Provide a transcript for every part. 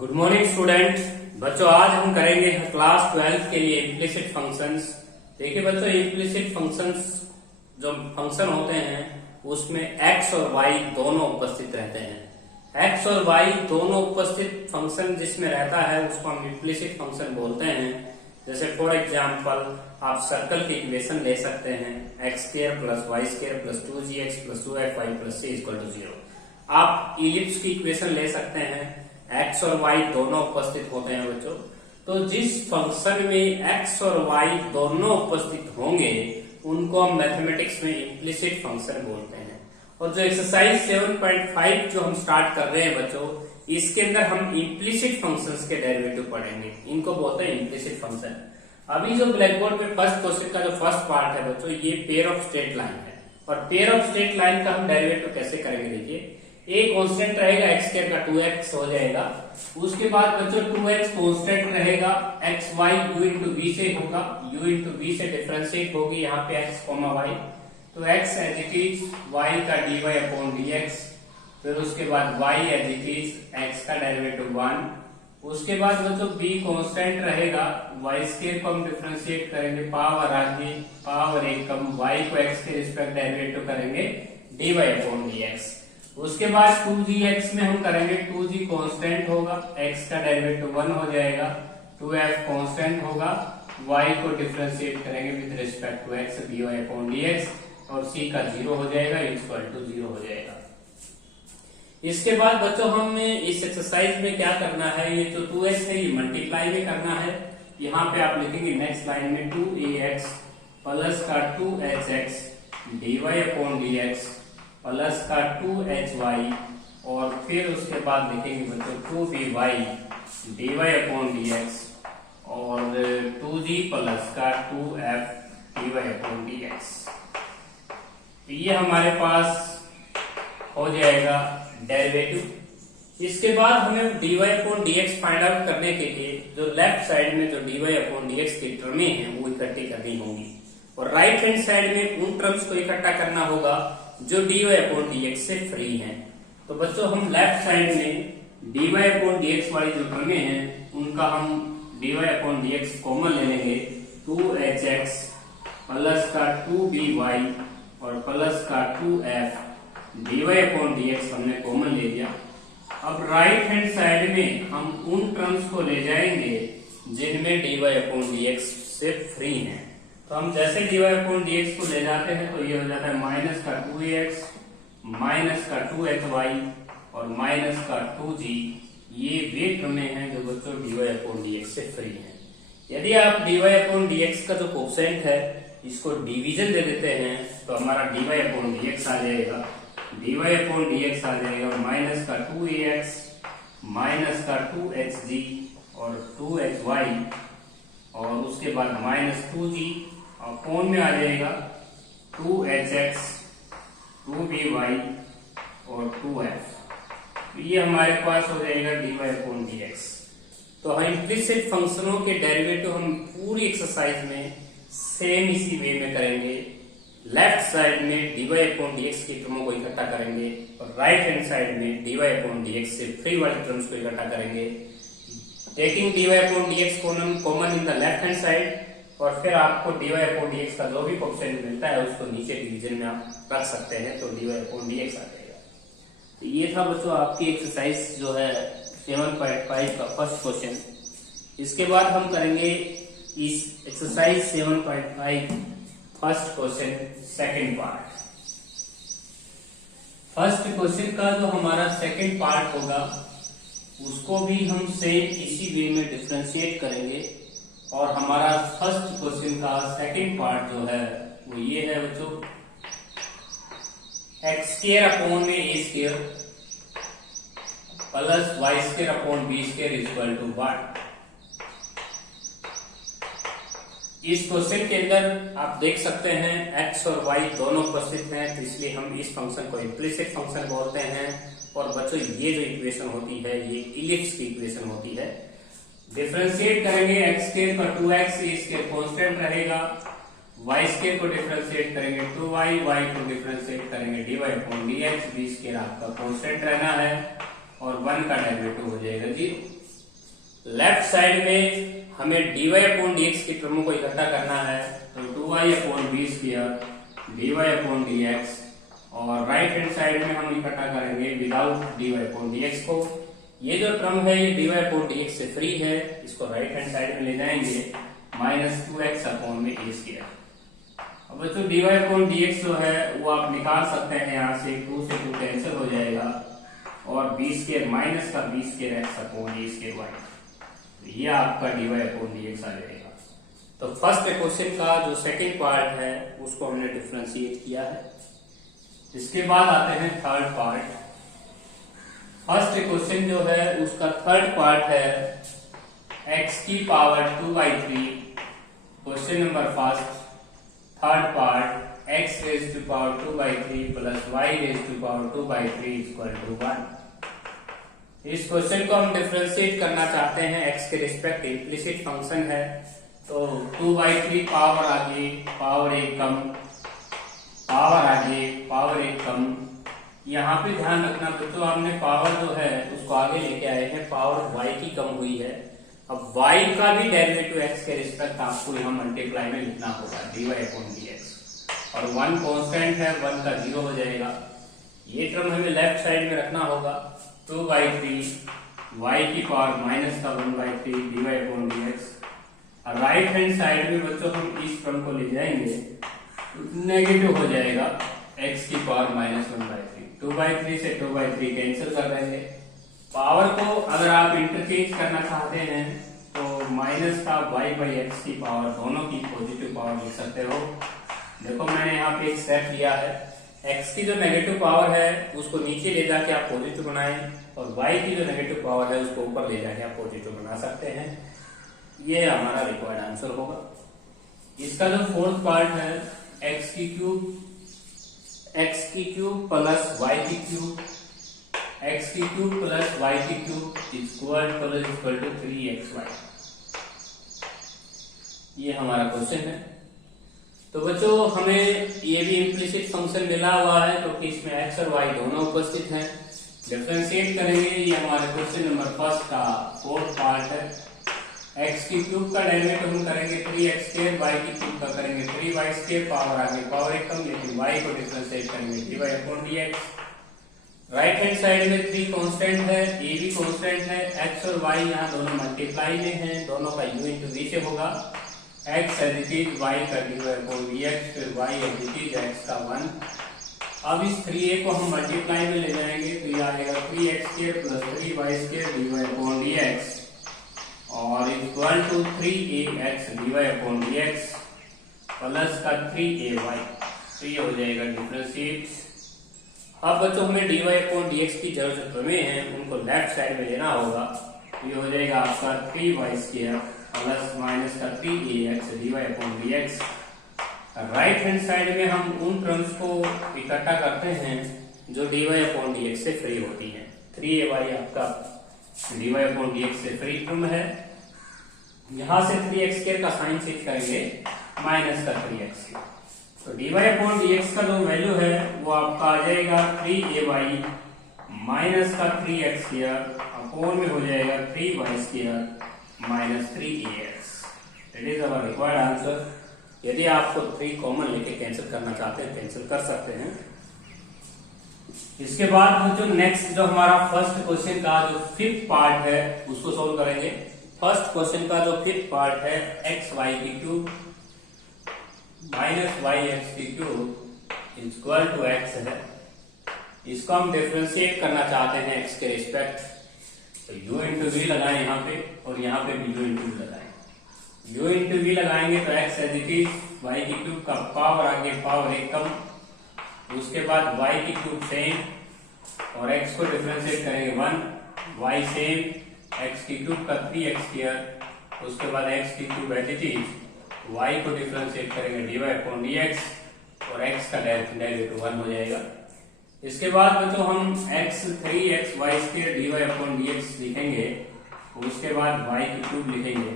Good morning student. बच्चों आज हम करेंगे क्लास 12 के लिए इम्प्लिसिट फंक्शंस। देखिए बच्चों, इम्प्लिसिट फंक्शंस जो फंक्शन होते हैं उसमें x और y दोनों उपस्थित रहते हैं। x और y दोनों उपस्थित फंक्शन जिसमें रहता है उसको हम इम्प्लिसिट फंक्शन बोलते हैं। जैसे फॉर एग्जाम्पल आप सर्कल की इक्वेशन ले सकते हैं x² + y² + 2gx + 2fy + c = 0। आप इलिप्स की इक्वेशन ले सकते हैं, x और y दोनों उपस्थित होते हैं बच्चों। तो जिस फंक्शन में x और y दोनों उपस्थित होंगे उनको हम मैथमेटिक्स में इम्प्लिसिट फंक्शन बोलते हैं। और जो एक्सरसाइज 7.5 जो हम स्टार्ट कर रहे हैं बच्चों, इसके अंदर हम इम्प्लिसिट फंक्शंस के डेरिवेटिव पढ़ेंगे, इनको बोलते हैं इम्प्लिसिट फंक्शन। अभी जो ब्लैक बोर्ड पे फर्स्ट क्वेश्चन का जो फर्स्ट पार्ट है बच्चों, ये पेयर ऑफ स्ट्रेट लाइन है। और पेयर ऑफ स्ट्रेट लाइन का हम डेरिवेटिव कैसे करेंगे, देखिए a कांस्टेंट रहेगा, x² का 2x हो जाएगा। उसके बाद बच्चों 2x कांस्टेंट रहेगा, x y u into v से होगा, u into v से डिफरेंशिएट होगी यहाँ पे x, y। तो x as it is y का dy/dx, फिर उसके बाद y as it is x का डेरिवेटिव 1। उसके बाद बच्चों b कांस्टेंट रहेगा, y² को हम डिफरेंशिएट करेंगे, पावर आगे पावर 1 कम y को x के रिस्पेक्ट डेरिवेटिव करेंगे dy/dx। उसके बाद 2gx में हम करेंगे, 2g कांस्टेंट होगा, x का डेरिवेटिव 1 हो जाएगा, 2f कांस्टेंट होगा, y को डिफरेंशिएट करेंगे with respect to x dy/dx और c का 0 हो जाएगा, इक्वल टू 0 हो जाएगा। इसके बाद बच्चों हम इस एक्सरसाइज में क्या करना है, ये जो 2x है ये मल्टीप्लाई में करना है। यहाँ पे आप लिखेंगे नेक्स्ट लाइन में 2ax प्लस का 2hx dy/dx प्लस का 2hy और फिर उसके बाद लिखेंगे बच्चों 2by dy/dx और 2g प्लस का 2f dy/dx। ये हमारे पास हो जाएगा डेरिवेटिव। इसके बाद हमें dy/dx फाइंड आउट करने के लिए जो लेफ्ट साइड में जो dy/dx की टर्में हैं वो इकट्ठी करनी होंगी और राइट हैंड साइड में उन टर्म्स को इकट्ठा करना होगा जो dy/dx से फ्री हैं। तो बच्चों हम लेफ्ट साइड में dy/dx वाली जो टर्में हैं उनका हम dy/dx कॉमन ले लेंगे, 2hx प्लस का 2by और प्लस का 2f dy/dx हमने कॉमन ले लिया। अब राइट हैंड साइड में हम उन टर्म्स को ले जाएंगे जिनमें dy/dx से फ्री हैं। तो हम जैसे dy/dx को ले जाते हैं तो ये हो जाता है माइनस का 2ax माइनस का 2hy और माइनस का 2g। ये वे टर्में हैं जो बच्चों dy/dx से फ्री हैं। यदि आप dy/dx का जो कोएफिशिएंट है इसको डिवीजन दे देते हैं तो हमारा dy/dx आ जाएगा, dy/dx आ जाएगा माइनस का 2ax माइनस का 2hg और 2hy और उसके बाद माइनस 2g और कोण में आ जाएगा 2hx 2by और 2f। तो ये हमारे पास हो जाएगा dy/dx। तो हम इम्प्लिसिट फंक्शनों के डेरिवेटिव हम पूरी एक्सरसाइज में सेम इसी वे में करेंगे। लेफ्ट साइड में dy/dx की टर्मों को इकट्ठा करेंगे और राइट हैंड साइड में dy/dx से फ्री वाली टर्म्स को इकट्ठा करेंगे, taking dy/dx common in the left hand side और फिर आपको dy/dx का जो भी कोएफिशिएंट मिलता है उसको नीचे डिवीजन में आप रख सकते हैं तो dy/dx आ जाएगा। तो ये था बच्चों आपकी एक्सरसाइज जो है 7.5 का फर्स्ट क्वेश्चन। इसके बाद हम करेंगे इस exercise 7.5 first question second part. First question का जो हमारा सेकंड पार्ट होगा उसको भी हम सेम इसी वे में डिफरेंशिएट करेंगे और हमारा फर्स्ट क्वेश्चन का सेकंड पार्ट जो है वो ये है बच्चों, x² plus y² equal to 1। इस क्वेश्चन के अंदर आप देख सकते हैं x और y दोनों उपस्थित हैं, तो इसलिए हम इस फंक्शन को इम्प्लिसिट फंक्शन बोलते हैं। और बच्चों ये जो इक्वेशन होती है ये इलिप्स की इक्वेशन होती है। डिफरेंशिएट करेंगे x² का 2x, a² कांस्टेंट रहेगा, y² को डिफरेंशिएट करेंगे 2y, y को डिफरेंशिएट करेंगे dy/dx, b² आपका कांस्टेंट रहना है और 1 का डेरिवेटिव हो जाएगा 0। लेफ्ट साइड में हमें dy अपॉन dx की टर्मों को इकट्ठा करना है, तो 2y upon b square dy upon dx, और राइट हैंड साइड में हम इकट्ठा करेंगे विदाउट dy अपॉन dx को। ये जो टर्म है ये dy अपॉन dx से फ्री है, इसको राइट हैंड साइड में ले जाएंगे माइनस 2x अपॉन में a स्क्वायर। अब बच्चों dy अपॉन dx जो है वो आप निकाल सकते हैं, यहाँ से 2 से 2 कैंसिल हो जाएगा, और b स्क्वायर माइनस का b square x upon a square y, ये आपका dy अपॉन dx आ जाएगा। तो फर्स्ट क्वेश्चन का जो सेकंड पार्ट है उसको हमने डिफरेंशिएट किया है। इसके बाद आते हैं थर्ड पार्ट। फर्स्ट क्वेश्चन जो है उसका थर्ड पार्ट है x की power 2/3। Question number first third part x raise to power 2/3 plus y raise to power 2/3 equal to 1। इस क्वेश्चन को हम डिफरेंशिएट करना चाहते हैं, x के रिस्पेक्ट इम्प्लिसिट फंक्शन है, तो 2/3 पावर आगे पावर एक कम, पावर आगे पावर एक कम। यहाँ पे ध्यान रखना बच्चों, आपने पावर जो है उसको आगे लेके आए हैं, पावर y की कम हुई है। अब y का भी डेरिवेटिव x के रिस्पेक्ट आपको यहाँ मल्टीप्लाई में लिखना होगा dy अपॉन dx, और 1 कांस्टेंट है, 1 का 0 हो जाएगा। ये टर्म हमें लेफ्ट साइड में रखना होगा, 2/3 y की पावर माइनस का 1/3 dy अपॉन dx। और राइट हैंड साइड में बच्चों हम इस टर्म को ले जाएंगे, नेगेटिव हो जाएगा x की पावर माइनस 1/3। 2/3 से 2/3 कैंसिल कर रहे हैं। पावर को अगर आप इंटरचेंज करना चाहते हैं तो माइनस का y/x की पावर, दोनों की पॉजिटिव पावर लिख सकते हो। देखो मैंने यहाँ पे एक स्टेप लिया है, x की जो नेगेटिव पावर है उसको नीचे ले जाके आप पॉजिटिव बनाएं, और y की जो नेगेटिव पावर है उसको ऊपर ले जाके आप पॉजिटिव बना सकते हैं। ये हमारा रिक्वायर्ड आंसर होगा। इसका जो फोर्थ पार्ट है x की क्यूब प्लस y की क्यूब, x की क्यूब प्लस y की क्यूब इक्वल टू 3xy। ये हमारा क्वेश्चन है। तो बच्चों हमें ये भी इम्प्लिसिट फंक्शन मिला हुआ है क्योंकि इसमें x और y दोनों उपस्थित हैं। डिफरेंशिएट करेंगे, ये हमारे क्वेश्चन नंबर फर्स्ट का फोर्थ पार्ट है। x की क्यूब का डेरिवेटिव हम करेंगे 3x स्क्वायर, y की क्यूब का करेंगे 3y स्क्वायर, पावर आगे पावर एक कम, लेकिन y को डिफरेंशिएट करेंगे dy upon dx। Right hand side में 3 कांस्टेंट है, a भी कांस्टेंट है, x और y यहाँ दोनों मल्टीप्लाई में हैं, दोनों का u इंटू v से होगा। x as it is y का dy अपॉन dx, फिर y as it is x का 1। अब इस 3a को हम मल्टीप्लाई में ले जाएंगे तो ये आएगा 3x square plus 3y square dy upon dx, और equal to 3ax dy upon dx plus का 3ay। तो ये हो जाएगा डिफरेंशिएट। अब बच्चों हमें dy अपॉन dx की जो प्रमेय है उनको लेफ्ट साइड में लेना होगा। ये हो जाएगा आपका 3y स्क्वायर प्लस माइनस का 3ax dy upon dx। Right hand side में हम उन टर्म्स को इकट्ठा करते हैं जो dy अपॉन dx से फ्री होती हैं। 3ay आपका dy अपॉन dx से फ्री टर्म है। यहाँ से 3x स्क्वायर का साइन चेंज करेंगे माइनस का 3x। तो dy अपॉन dx का जो वैल्यू है वो आपका आ जाएगा 3ay माइनस का 3x स्क्वायर अपॉन में हो जाएगा 3y square minus 3ax। It is our required answer. यदि आपको 3 कॉमन लेके कैंसिल करना चाहते हैं कैंसिल कर सकते हैं। इसके बाद जो नेक्स्ट जो हमारा फर्स्ट क्वेश्चन का जो फिफ्थ पार्ट है उसको सोल्व करेंगे। फर्स्ट क्वेश्चन का जो फिफ्थ पार्ट है एक्स वाई की क्यूब माइनस वाई एक्स की क्यूब इक्वल टू एक्स है। इसको हम डिफरेंशिएट करना चाहते हैं एक्स के रिस्पेक्ट, तो u इंटू वी लगाएं यहाँ पे, और यहाँ पे भी u इंटू वी लगाएं। u इंटू वी लगाएंगे तो x as it is y की क्यूब का पावर आगे पावर एक कम, उसके बाद y की क्यूब सेम और x को डिफरेंशिएट करेंगे 1, y सेम, x की क्यूब का 3x स्क्वायर, उसके बाद x की cube as it is y को डिफरेंशिएट करेंगे dy अपॉन dx और x का डेरिवेटिव 1 हो जाएगा। इसके बाद बच्चों हम x 3x y square dy upon dx लिखेंगे, उसके बाद y की क्यूब लिखेंगे,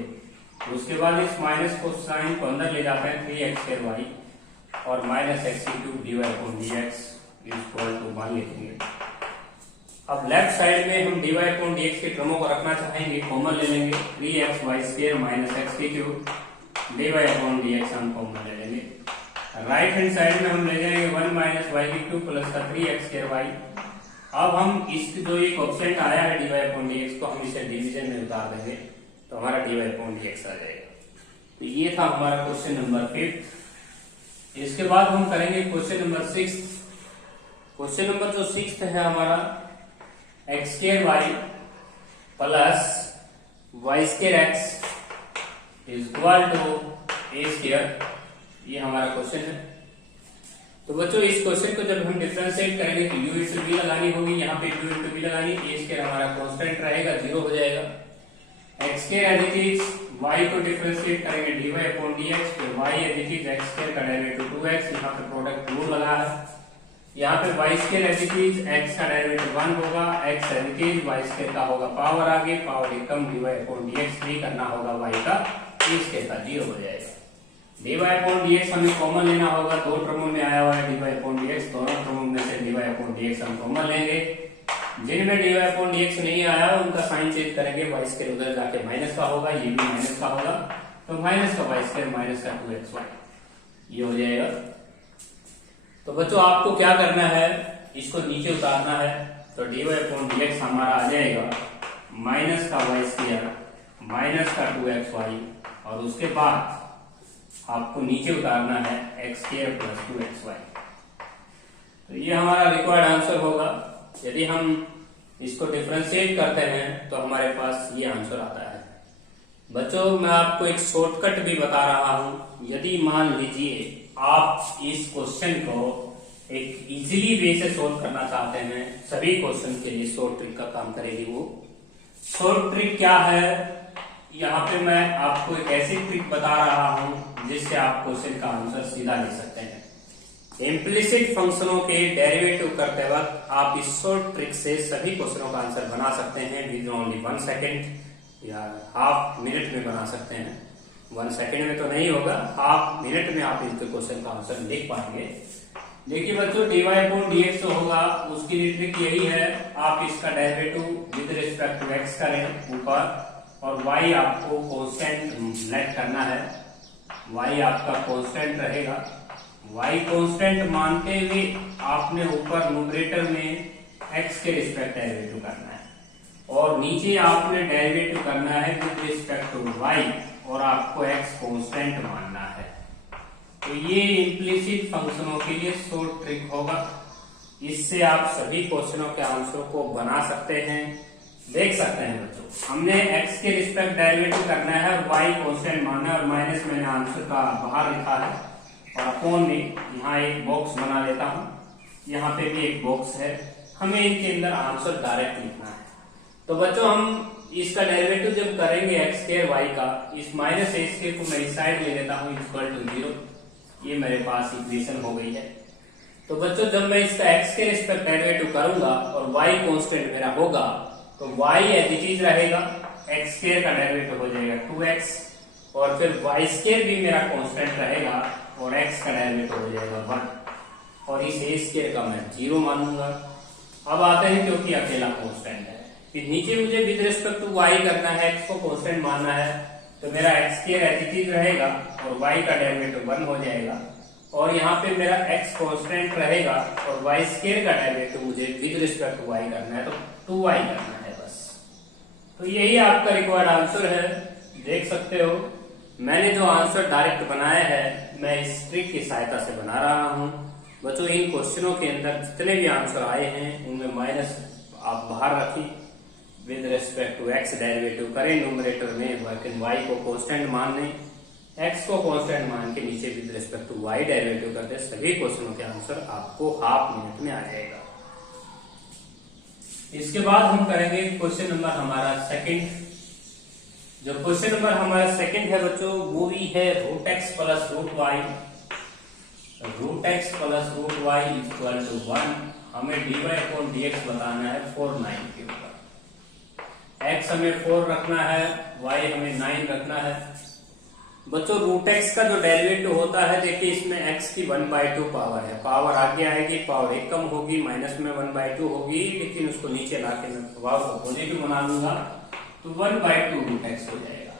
उसके बाद इस माइनस को साइन को अंदर ले जाते हैं 3x स्क्वायर y और माइनस x की cube dy upon dx equal to 1 लिखेंगे। अब लेफ्ट साइड में हम dy अपॉन dx के टर्मों को रखना चाहेंगे, कॉमन ले लेंगे 3xy² minus x³ dy upon dx हम कॉमन ले लेंगे। राइट हैंड साइड में हम ले जाएंगे 1 माइनस y³ प्लस का 3x²y। अब हम इस जो ये कोएफिशिएंट आया है dy अपॉन dx को हम इसे डिवीजन में उतार देंगे तो हमारा dy अपॉन dx आ जाएगा। तो ये था हमारा क्वेश्चन नंबर 5। इसके बाद हम करेंगे क्वेश्चन नंबर 6। क्वेश्चन नंबर जो 6 है हमारा x² plus y²x equal to a²। ये हमारा क्वेश्चन है। तो बच्चों इस क्वेश्चन को जब हम डिफरेंशिएट करेंगे तो u इंटू v लगानी होगी, यहाँ पे u इंटू v लगानी, a² हमारा कांस्टेंट रहेगा, 0 हो जाएगा। x² as it is y को डिफरेंशिएट करेंगे dy अपॉन dx, फिर y as it is x² का डेरिवेटिव 2x, यहाँ पे प्रोडक्ट 2 लगा है। यहाँ पे y² as it is x का डेरिवेटिव 1 होगा, x as it is y² का होगा पावर आगे, पावर एकम dy अपॉन dx नहीं करना होगा y का, a² का 0 हो जाएगा। dy अपॉन dx हमें कॉमन लेना होगा, दो टर्मों में आया हुआ है dy अपॉन dx, दोनों टर्मों में से dy अपॉन dx हम कॉमन लेंगे। जिनमें dy अपॉन dx नहीं आया उनका साइन चेंज करेंगे, y² उधर जाके माइनस का होगा, ये भी माइनस का होगा, तो माइनस का y² माइनस का 2xy ये हो जाएगा। तो बच्चों आपको क्या करना है, इसको नीचे उतारना है, तो dy अपॉन dx हमारा आ जाएगा माइनस का y² माइनस का 2xy, और उसके बाद आपको नीचे उतारना है x² प्लस 2xy। तो ये हमारा रिक्वायर्ड आंसर होगा। यदि हम इसको डिफरेंशिएट करते हैं तो हमारे पास ये आंसर आता है। बच्चों मैं आपको एक शॉर्टकट भी बता रहा हूं। यदि मान लीजिए आप इस क्वेश्चन को एक इजीली वे से सोल्व करना चाहते हैं, सभी क्वेश्चन के लिए शॉर्ट ट्रिक का काम करेगी। वो शॉर्ट ट्रिक क्या है, यहाँ पे मैं आपको एक ऐसी ट्रिक बता रहा हूं जिससे आप क्वेश्चन का आंसर सीधा ले सकते हैं। इम्प्लिसिट फंक्शनों के डेरिवेटिव करते वक्त आप इस शॉर्ट ट्रिक से सभी क्वेश्चनों का आंसर बना सकते हैं विद ओनली 1 सेकेंड या हाफ मिनट में बना सकते हैं। 1 सेकेंड में तो नहीं होगा, हाफ मिनट में आप इस क्वेश्चन का आंसर लिख पाएंगे। देखिए बच्चों dy अपॉन dx जो होगा उसकी ट्रिक यही है, आप इसका derivative with respect to x करें ऊपर, और y आपको कांस्टेंट लेट करना है, y आपका कांस्टेंट रहेगा। y कांस्टेंट मानते हुए आपने ऊपर न्यूमरेटर में x के रिस्पेक्ट डेरिवेटिव करना है, और नीचे आपने डेरिवेटिव करना है विद रिस्पेक्ट टू y, और आपको x कांस्टेंट मानना है। तो ये इम्प्लिसिट फंक्शनों के लिए शॉर्ट ट्रिक होगा। इससे आप सभी क्वेश्चनों के आंसर को बना सकते हैं। देख सकते हैं बच्चों, हमने x के रिस्पेक्ट डेरिवेटिव करना है और y कांस्टेंट मानना है, और माइनस मैंने आंसर का बाहर लिखा है, और अपॉन में यहाँ एक बॉक्स बना लेता हूँ, यहाँ पे भी एक बॉक्स है, हमें इनके अंदर आंसर डायरेक्ट लिखना है। तो बच्चों हम इसका डेरिवेटिव जब करेंगे x² y का, इस माइनस a² को मैं इस साइड ले लेता हूँ इक्वल टू 0, ये मेरे पास इक्वेशन हो गई है। तो बच्चों जब मैं इसका x के रिस्पेक्ट डेरिवेटिव करूंगा और y कांस्टेंट मेरा होगा, तो y एज इट इज रहेगा, x² का डेरिवेटिव हो जाएगा 2x, और फिर y² भी मेरा कांस्टेंट रहेगा और x का डेरिवेटिव हो जाएगा 1, और इस a² का मैं 0 मानूंगा। अब आते हैं क्योंकि अकेला कांस्टेंट है, फिर नीचे मुझे विद रिस्पेक्ट टू y करना है, x को कांस्टेंट मानना है, तो मेरा x² एज इट इज रहेगा और y का डेरिवेटिव 1 हो जाएगा, और यहाँ पे मेरा x कांस्टेंट रहेगा और y² का डेरिवेटिव मुझे विद रिस्पेक्ट टू y करना है, तो 2y करना है बस। तो यही आपका रिक्वायर्ड आंसर है। देख सकते हो मैंने जो आंसर डायरेक्ट बनाया है मैं इस ट्रिक की सहायता से बना रहा हूँ। बच्चों इन क्वेश्चनों के अंदर जितने भी आंसर आए हैं उनमें माइनस आप बाहर रखिए, with respect to x derivative करें न्यूमरेटर में, लेकिन y को कांस्टेंट मान लें, x को कांस्टेंट मान के नीचे with respect to y derivative करते सभी क्वेश्चनों के आंसर आपको हाफ मिनट में आ जाएगा। इसके बाद हम करेंगे क्वेश्चन नंबर हमारा सेकंड। जो क्वेश्चन नंबर हमारा सेकंड है बच्चों वो भी है √x plus √y। √x plus √y equal to 1। हमें dy अपॉन dx बताना है 4 9 के ऊपर। x हमें 4 रखना है, y हमें 9 रखना है। बच्चों रूट एक्स का जो डेरिवेटिव होता है, देखिए इसमें एक्स की 1/2 पावर है, पावर आगे आएगी, पावर एक कम होगी, माइनस में 1/2 होगी, लेकिन उसको नीचे लाके मैं प्रभाव को पॉजिटिव बना दूंगा तो 1/2 रूट एक्स हो जाएगा,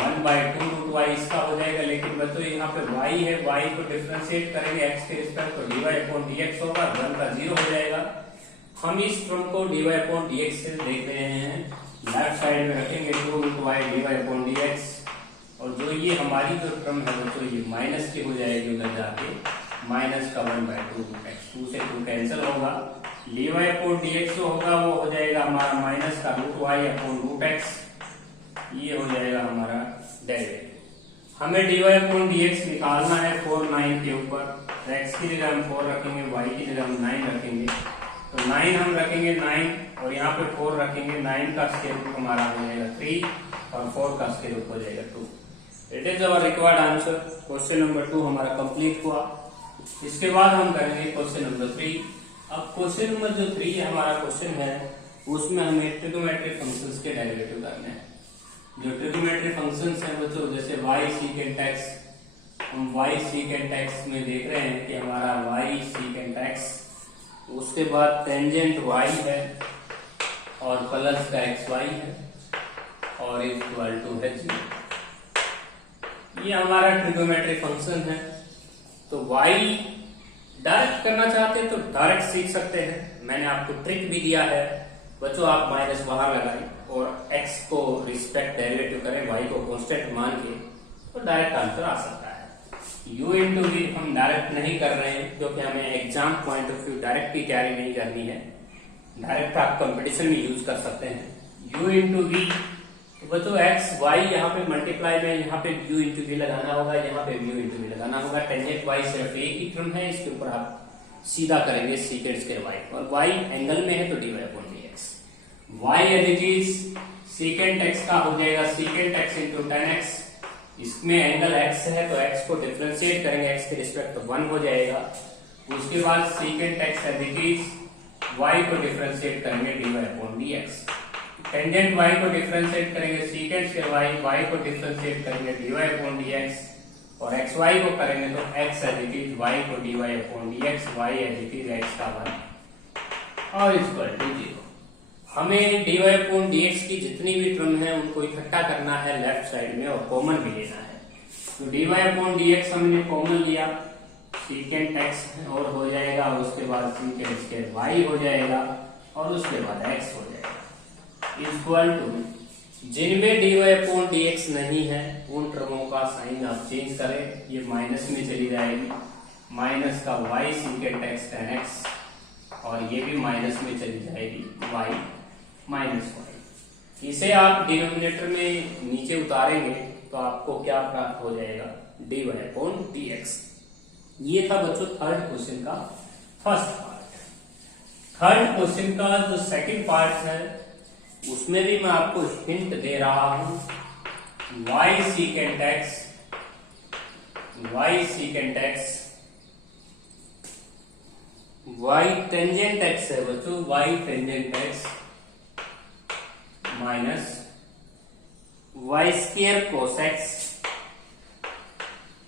1/2 रूट वाई इसका हो जाएगा। लेकिन बच्चों यहाँ पे वाई है, वाई को डिफ्रेंशिएट करेंगे एक्स के रिस्पेक्ट तो dy अपॉन dx होगा, 1 का 0 हो जाएगा। हम इस टर्म को dy अपॉन dx से देख रहे हैं, लेफ्ट साइड में रखेंगे 2 root y dy upon dx, और जो ये हमारी जो टर्म है बच्चों ये माइनस की हो जाएगी उधर जाके, माइनस का 1/2 रूट एक्स, 2 से 2 कैंसिल होगा, dy अपॉन dx जो होगा वो हो जाएगा हमारा माइनस का root y upon root x, ये हो जाएगा हमारा डेरिवेटिव। हमें dy अपॉन dx निकालना है 4 9 के ऊपर, तो x की जगह हम 4 रखेंगे, y की जगह हम 9 रखेंगे, तो 9 हम रखेंगे 9 और यहाँ पे 4 रखेंगे, 9 का स्क्वायर रूट हमारा हो जाएगा 3 और 4 का स्क्वायर रूट हो जाएगा 2। It is our required answer. Question number 2 हमारा कंप्लीट हुआ। इसके बाद हम करेंगे क्वेश्चन नंबर 3। अब क्वेश्चन नंबर जो 3 हमारा क्वेश्चन है उसमें हमें ट्रिगोमेट्रिक फंक्शंस के डेरिवेटिव करने हैं। जो ट्रिगोमेट्रिक फंक्शंस हैं बच्चों, जैसे y सीकेंट x, हम y सीकेंट x में देख रहे हैं कि हमारा y सीकेंट x, उसके बाद टेंजेंट y है और प्लस का xy है और इक्वल टू है 0। ये हमारा ट्रिगोमेट्रिक फंक्शन है। तो y डायरेक्ट करना चाहते हैं तो डायरेक्ट सीख सकते हैं, मैंने आपको ट्रिक भी दिया है बच्चों, आप माइनस बाहर लगाएं और x को रिस्पेक्ट डेरिवेटिव करें, y को कांस्टेंट मान के, तो डायरेक्ट आंसर आ सकता है। u इंटू वी हम डायरेक्ट नहीं कर रहे हैं क्योंकि हमें exam point of view direct की तैयारी नहीं करनी है, डायरेक्ट आप कंपटीशन में यूज कर सकते हैं। u इंटू वी, तो बच्चों x y यहाँ पे मल्टीप्लाई में यहाँ पे u इंटू वी लगाना होगा, यहाँ पे v इंटू वी लगाना होगा। टेंजेंट y सिर्फ एक ही टर्म है, इसके ऊपर आप सीधा करेंगे सीकेंट स्क्वायर y, और y एंगल में है तो dy अपॉन dx। y यदि चीज सीकेंट x का हो जाएगा secant x into ten x, इसमें एंगल x है तो x को डिफ्रेंशिएट करेंगे x के रिस्पेक्ट तो 1 हो जाएगा। उसके बाद सीकेंट x यदि चीज y को डिफ्रेंशिएट करेंगे dy upon dx। Tangent y को डिफ्रेंशिएट करेंगे सीकेंट स्क्वायर y को डिफ्रेंशिएट करेंगे dy अपॉन dx, और xy को करेंगे तो x as it is y को dy upon dx, y as it is x का 1 और इक्वल टू 0। हमें dy अपॉन dx की जितनी भी टर्म है उनको इकट्ठा करना है लेफ्ट साइड में और कॉमन भी लेना है। तो dy अपॉन dx हमने कॉमन लिया, सीकेंट x और हो जाएगा, उसके बाद सीकेंट स्क्वायर y हो जाएगा और उसके बाद x हो जाएगा, इक्वल टू जिनमें dy अपॉन dx नहीं है उन टर्मों का साइन आप चेंज करें, ये माइनस में चली जाएगी, माइनस का y secant x ten x, और ये भी माइनस में चली जाएगी y माइनस y। इसे आप डिनोमिनेटर में नीचे उतारेंगे तो आपको क्या प्राप्त हो जाएगा, dy अपॉन dx। ये था बच्चों थर्ड क्वेश्चन का फर्स्ट पार्ट। थर्ड क्वेश्चन का जो सेकंड पार्ट है उसमें भी मैं आपको हिंट दे रहा हूं, y secant x, y secant x, y tangent x है बच्चों, y tangent x minus y square कोस x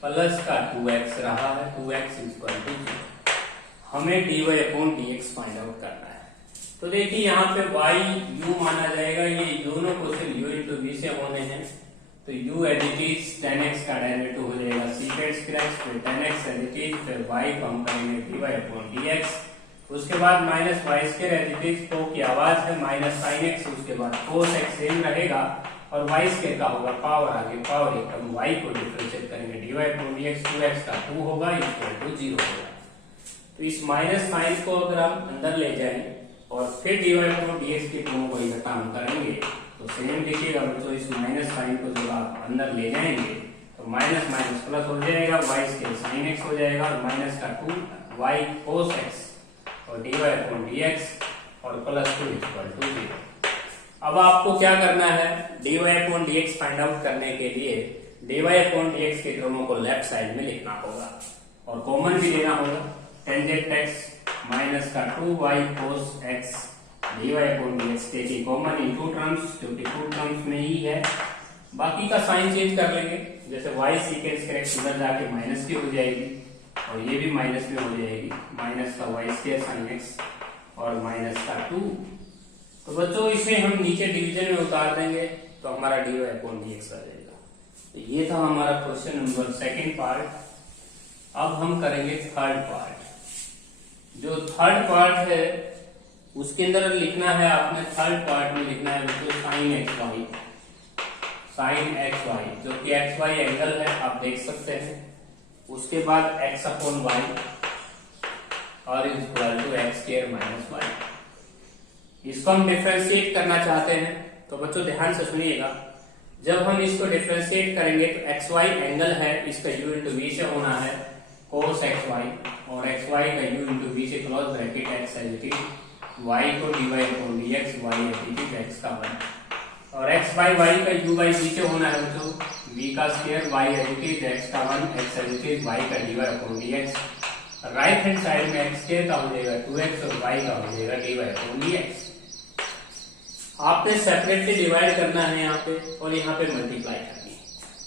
प्लस का 2x रहा है, 2x इक्वल टू 0। हमें dy upon dx find out करना है। तो देखिए यहाँ पे y u माना जाएगा, ये दोनों क्वेश्चन u इंटू v से होने हैं, तो u as it is tan x का डेरिवेटिव हो जाएगा सीकेंट स्क्वायर x, फिर tan x as it is, फिर y को हम करेंगे dy अपॉन dx, उसके बाद minus y square as it is, को की आवाज है माइनस साइन एक्स, उसके बाद कोस एक्स सेम रहेगा और वाई स्क्वायर का होगा पावर आगे पावर एक, हम y को डिफरेंशिएट करेंगे dy अपॉन dx, 2x का 2 होगा इक्वल टू 0 होगा। तो इस माइनस साइन को अगर हम अंदर ले जाएं और फिर dy अपॉन dx के टर्म को इकट्ठा हम करेंगे तो सेम देखिएगा बच्चों, इस माइनस साइन को जब आप अंदर ले जाएंगे तो माइनस माइनस प्लस हो जाएगा, y स्क्वायर साइन एक्स हो जाएगा और माइनस का 2 y कोस एक्स और dy अपॉन dx और प्लस 2 इक्वल टू 0। अब आपको क्या करना है, dy upon dx find out करने के लिए dy अपॉन dx के टर्मों को लेफ्ट साइड में लिखना होगा और कॉमन भी लेना होगा। टेंजेंट x माइनस का 2y कोस x dy अपॉन dx, देखिए कॉमन इन टू टर्म्स क्योंकि टू टर्म्स में ही है, बाकी का साइन चेंज कर लेंगे, जैसे y सीकेंस करेक्ट उधर जाके माइनस की हो जाएगी और ये भी माइनस में हो जाएगी, माइनस का वाई स्क्वायर साइन एक्स और माइनस का 2। तो बच्चों इसे हम नीचे डिवीजन में उतार देंगे तो हमारा dy अपॉन dx आ जाएगा। तो ये था हमारा क्वेश्चन नंबर सेकंड पार्ट। अब हम करेंगे थर्ड पार्ट। जो थर्ड पार्ट है उसके अंदर लिखना है आपने, थर्ड पार्ट में लिखना है बच्चों sine x y, sine x y जो कि एक्स वाई एंगल है आप देख सकते हैं। उसके बाद x अपॉन वाई और is equal to x square minus y. इसको हम डिफरेंशिएट करना चाहते हैं तो बच्चों ध्यान से सुनिएगा, जब हम इसको डिफरेंशिएट करेंगे तो एक्स वाई एंगल है, इसका u इंटू वी से होना है cos एक्स वाई और एक्स वाई का u इंटू वी से close bracket x as it is, y को dy upon dx, y as it is x का 1 और एक्स बाई वाई का u बाई v से होना है बच्चों v का स्क्वायर, y as it is x का 1, x as it is y का dy upon dx। Right hand side में एक्स स्क्वायर का हो जाएगा 2x और वाई का हो जाएगा dy अपॉन dx। आपने सेपरेटली डिवाइड करना है यहाँ पे और यहाँ पे मल्टीप्लाई करनी है।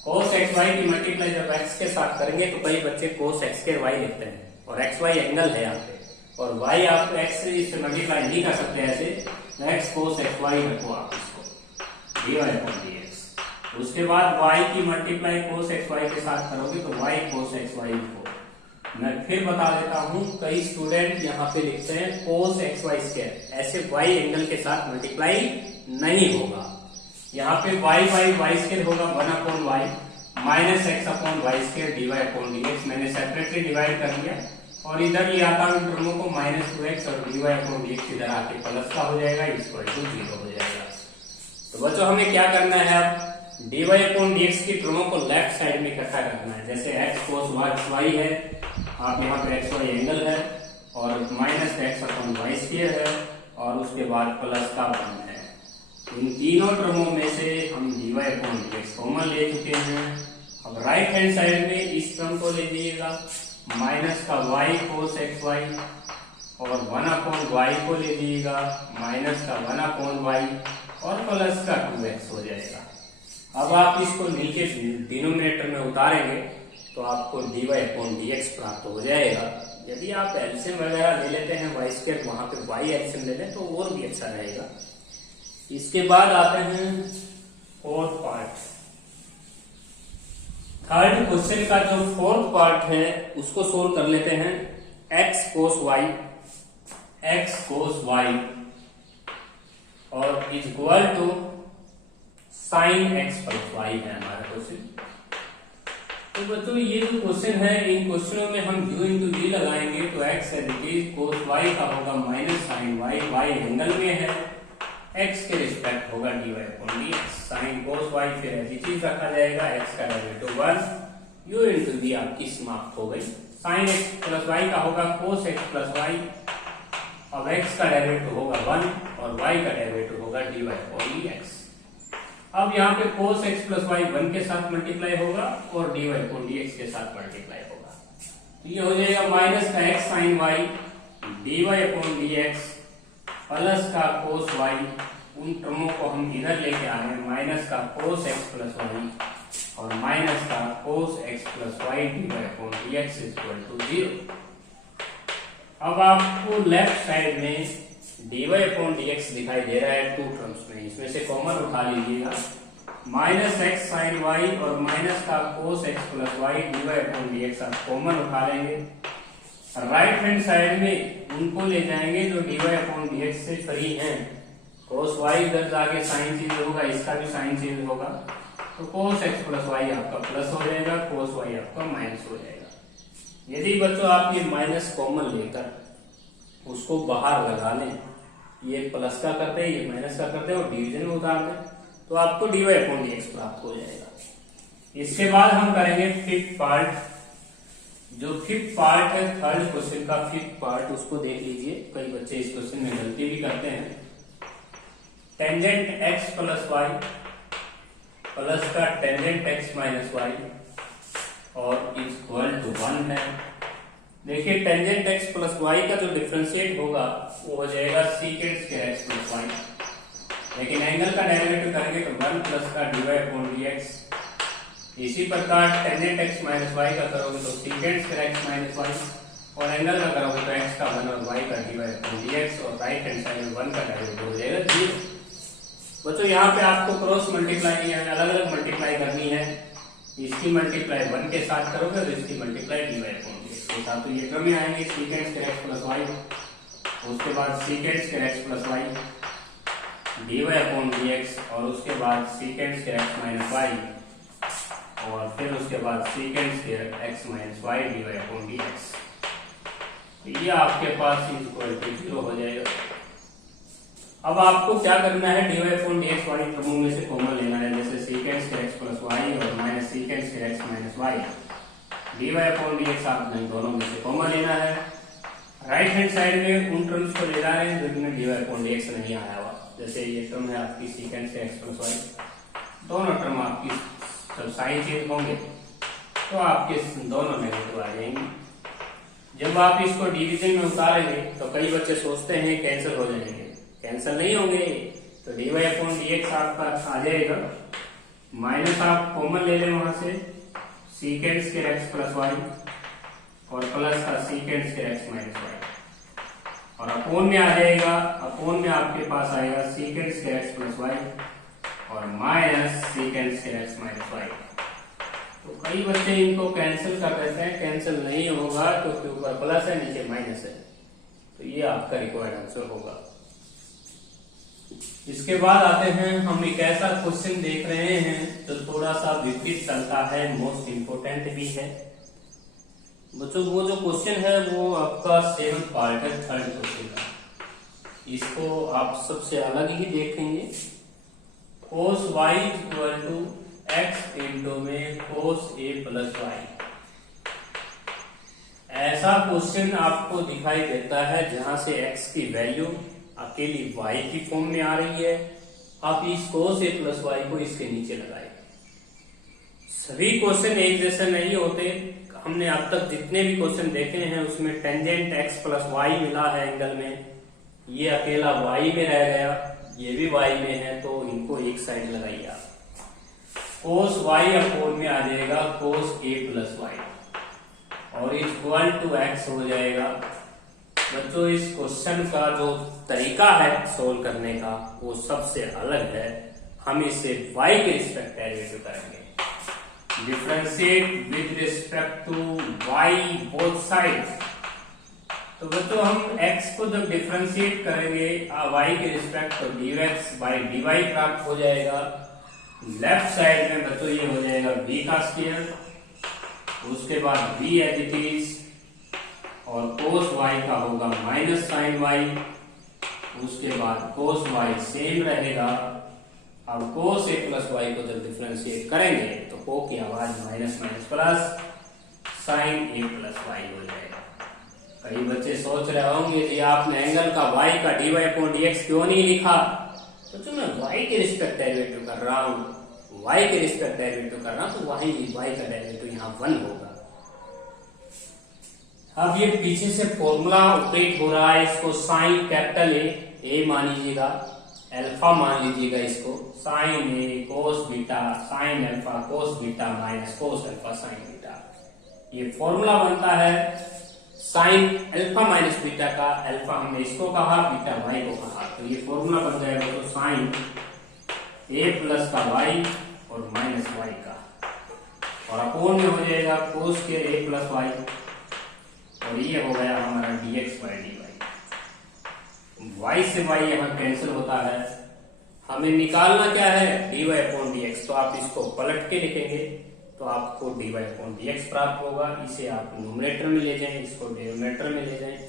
cos एक्स वाई की मल्टीप्लाई जब x के साथ करेंगे तो कई बच्चे cos एक्स के वाई लिखते हैं और एक्स वाई एंगल है यहाँ पे और y आप x से मल्टीप्लाई नहीं कर सकते ऐसे, x cos एक्स वाई रखो आप इसको dy अपॉन dx। उसके बाद y की मल्टीप्लाई cos एक्स वाई के साथ करोगे तो y cos एक्स वाई लिखो। मैं फिर बता देता हूं, कई स्टूडेंट यहाँ पे लिखते हैं cos एक्स वाई स्क्वायर, ऐसे y एंगल के साथ मल्टीप्लाई नहीं होगा। यहाँ पे y बाई वाई स्क्वायर होगा 1 upon y minus x upon y square dy upon dx। मैंने सेपरेटली डिवाइड कर लिया और इधर ले आता हूं दोनों को माइनस 2x और dy अपॉन dx इधर आके प्लस का हो जाएगा, इक्वल टू 0 हो जाएगा। तो बच्चों हमें क्या करना है, अब dy अपॉन dx की टर्मों को लेफ्ट साइड में इकट्ठा करना है। जैसे x cos y है, आप यहाँ पे एक्स वाई एंगल है और minus x upon y square है और उसके बाद प्लस का 1 है। इन तीनों टर्मों में से हम dy अपॉन dx कॉमन ले चुके हैं। अब राइट हैंड साइड में इस टर्म को ले लीजिएगा, माइनस का y cos एक्स वाई और 1 अपॉन वाई को ले लीजिएगा, माइनस का 1 अपॉन वाई और प्लस का 2x हो जाएगा। अब आप इसको नीचे डिनोमिनेटर में उतारेंगे तो आपको dy अपॉन dx प्राप्त हो जाएगा। यदि आप एलसीएम वगैरह ले लेते हैं वाई स्क्वायर, वहां पे y एलसीएम ले लें तो और भी अच्छा रहेगा। इसके बाद आते हैं फोर्थ पार्ट। थर्ड क्वेश्चन का जो फोर्थ पार्ट है उसको सोल्व कर लेते हैं। x cos y और is equal to sine x plus y है हमारा क्वेश्चन। तो बच्चों ये जो क्वेश्चन है, इन क्वेश्चनों में हम u इंटू v लगाएंगे तो x as it is cos y का होगा minus sine y, y angle में है, x के रिस्पेक्ट होगा dy upon dx। Sine cos y फिर एज इट इज रखा जाएगा, x का डेरिवेटिव 1, u इंटू v आपकी समाप्त हो गई। साइन x प्लस y का होगा cos x प्लस y, अब x का डेरिवेटिव होगा 1 और y का डेरिवेटिव होगा dy अपॉन dx। अब यहाँ पे cos x प्लस वाई 1 के साथ मल्टीप्लाई होगा और dy अपॉन dx के साथ मल्टीप्लाई होगा, तो ये हो जाएगा माइनस का x sine y dy upon dx plus का cos y, उन टर्मों को हम इधर लेके आ रहे हैं, माइनस का cos x प्लस वाई और माइनस का cos x plus y dy upon dx equal to 0। अब आपको लेफ्ट साइड में dy अपॉन dx दिखाई दे रहा है टू टर्म्स में, इसमें से कॉमन उठा लीजिएगा, माइनस एक्स साइन वाई और माइनस का cos x plus y dy upon dx आप कॉमन उठा लेंगे। राइट हैंड साइड में उनको ले जाएंगे जो dy अपॉन dx से फ्री हैं। cos y इधर जाके साइन चेंज होगा, इसका भी साइन चेंज होगा, तो cos x प्लस वाई आपका प्लस हो जाएगा, cos y आपका माइनस हो जाएगा। यदि बच्चों आप ये माइनस कॉमन लेकर उसको बाहर लगा लें, ये प्लस का करते हैं ये माइनस का करते हैं और डिवीजन में उतार दें तो आपको dy अपॉन dx प्राप्त हो जाएगा। इसके बाद हम करेंगे फिफ्थ पार्ट। जो फिफ्थ पार्ट है थर्ड क्वेश्चन का फिफ्थ पार्ट, उसको देख लीजिए। कई बच्चे इस क्वेश्चन में गलती भी करते हैं। Tangent x plus y plus का टेंजेंट x माइनस वाई और इज इक्वल टू 1 है। देखिए टेंजेंट x प्लस वाई का जो डिफरेंशिएट होगा वो हो जाएगा secant square x plus y लेकिन एंगल का डेरिवेटिव करेंगे तो 1 प्लस का dy अपॉन dx। इसी प्रकार टेंजेंट x माइनस वाई का करोगे तो सीकेंट x माइनस वाई, और एंगल का करोगे तो x का 1 और y का dy अपॉन dx, और राइट हैंड साइड में 1 का डेरिवेटिव हो जाएगा 0। बच्चों यहाँ पे आपको क्रॉस मल्टीप्लाई अलग अलग मल्टीप्लाई करनी है। इसकी मल्टीप्लाई 1 के साथ करोगे और इसकी मल्टीप्लाई dy अपॉन dx के साथ, तो ये क्रम में आएंगे सीकेंट x प्लस वाई, उसके बाद secant x plus y dy upon dx, और उसके बाद सीकेंट x माइनस वाई, और फिर उसके बाद secant x minus y dy upon dx। तो ये आपके पास इक्वल टू 0 हो जाएगा। अब आपको क्या करना है, dy अपॉन dx वाली क्रमों में से कॉमन लेना है, जैसे सीकेंट x प्लस वाई और minus secant x minus y, dy upon dx आपने दोनों में से कॉमन लेना है। राइट हैंड साइड में उन टर्म्स को ले जा रहे हैं जिनमें dy अपॉन dx नहीं आया हुआ, जैसे ये टर्म है आपकी सीकेंट x प्लस वाई, दोनों टर्म आपकी जब साइन चेंज होंगे तो आपके दोनों नेगेटिव आ जाएंगे। जब आप इसको डिवीजन में उतारेंगे तो कई बच्चे सोचते हैं कैंसिल हो जाएंगे, कैंसिल नहीं होंगे। तो dy अपॉन dx आपका आ जाएगा, माइनस आप कॉमन ले लें वहां से सीकेंट x प्लस वाई, और प्लस का सीकेंट x माइनस वाई, और अपोन में आ जाएगा, अपोन में आपके पास आएगा सीकेंट x प्लस वाई और minus secant x minus y. तो कई बच्चे इनको कैंसिल कर देते हैं, कैंसिल नहीं होगा क्योंकि ऊपर प्लस है नीचे माइनस है, तो ये आपका रिक्वायर्ड आंसर होगा। इसके बाद आते हैं, हम एक ऐसा क्वेश्चन देख रहे हैं जो थोड़ा सा विपरीत चलता है, मोस्ट इंपोर्टेंट भी है बच्चों। वो जो क्वेश्चन है वो आपका 7th पार्ट है, 3rd क्वेश्चन का। इसको आप सबसे अलग ही देखेंगे। cos y equal to x into में cos a प्लस वाई, ऐसा क्वेश्चन आपको दिखाई देता है जहां से x की वैल्यू अकेली y की फॉर्म में आ रही है। आप इस cos a प्लस वाई को इसके नीचे लगाए। सभी क्वेश्चन एक जैसे नहीं होते। हमने अब तक जितने भी क्वेश्चन देखे हैं उसमें टेंजेंट x प्लस वाई मिला है एंगल में, ये अकेला y में रह गया, ये भी y में है, तो इनको एक साइड लगाइए आप। cos y अपोन में आ जाएगा cos a प्लस वाई, और इक्वल टू x हो जाएगा। बच्चों इस क्वेश्चन का जो तरीका है सोल्व करने का वो सबसे अलग है। हम इसे y के रिस्पेक्ट डेरिवेटिव करेंगे, differentiate with respect to y both side. तो बच्चों हम x को जब डिफरेंशिएट करेंगे y के रिस्पेक्ट तो dx बाई dy प्राप्त हो जाएगा। लेफ्ट साइड में बच्चों ये हो जाएगा b का स्क्वायर, उसके बाद b एज इट इज, और cos y का होगा माइनस साइन y, उसके बाद cos y सेम रहेगा। अब cos a प्लस वाई को जब डिफरेंशिएट करेंगे तो को की आवाज minus minus plus sine a plus y हो जाएगा। कई बच्चे सोच रहे होंगे जी आपने एंगल का y का dy अपॉन dx क्यों नहीं लिखा? तो मैं y के रिस्पेक्ट डेरिवेटिव कर रहा हूँ, y के रिस्पेक्ट डेरिवेटिव कर रहा हूँ, तो y का डेरिवेटिव यहाँ 1 होगा। अब ये पीछे से फॉर्मूला ऑपरेट हो रहा है, इसको साइन कैपिटल ए मान लीजिएगा, अल्फा मान लीजिएगा, इसको sine A cos beta sine alpha cos beta minus cos alpha sine beta. ये फॉर्मूला बनता है साइन अल्फा माइनस बीटा का। अल्फा हमने इसको कहा, बीटा वाई को कहा, तो ये फॉर्मूला बन जाएगा तो साइन ए प्लस का वाई और माइनस वाई का, और अपोन में हो जाएगा कोस के ए प्लस वाई, और ये हो गया हमारा dx बाई dy। y से y यहाँ कैंसिल होता है। हमें निकालना क्या है, dy अपॉन dx, तो आप इसको पलट के लिखेंगे तो आपको dy अपॉन dx प्राप्त होगा। इसे आप न्यूमरेटर में ले जाएं, इसको डिनोमिनेटर में ले जाएं,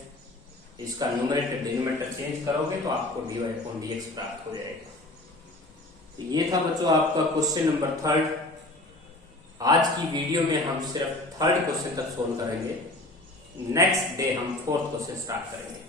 इसका न्यूमरेटर डिनोमिनेटर चेंज करोगे तो आपको dy अपॉन dx प्राप्त हो जाएगा। तो ये था बच्चों आपका क्वेश्चन नंबर 3rd। आज की वीडियो में हम सिर्फ 3rd क्वेश्चन तक सोल्व करेंगे, नेक्स्ट डे हम 4th क्वेश्चन स्टार्ट करेंगे।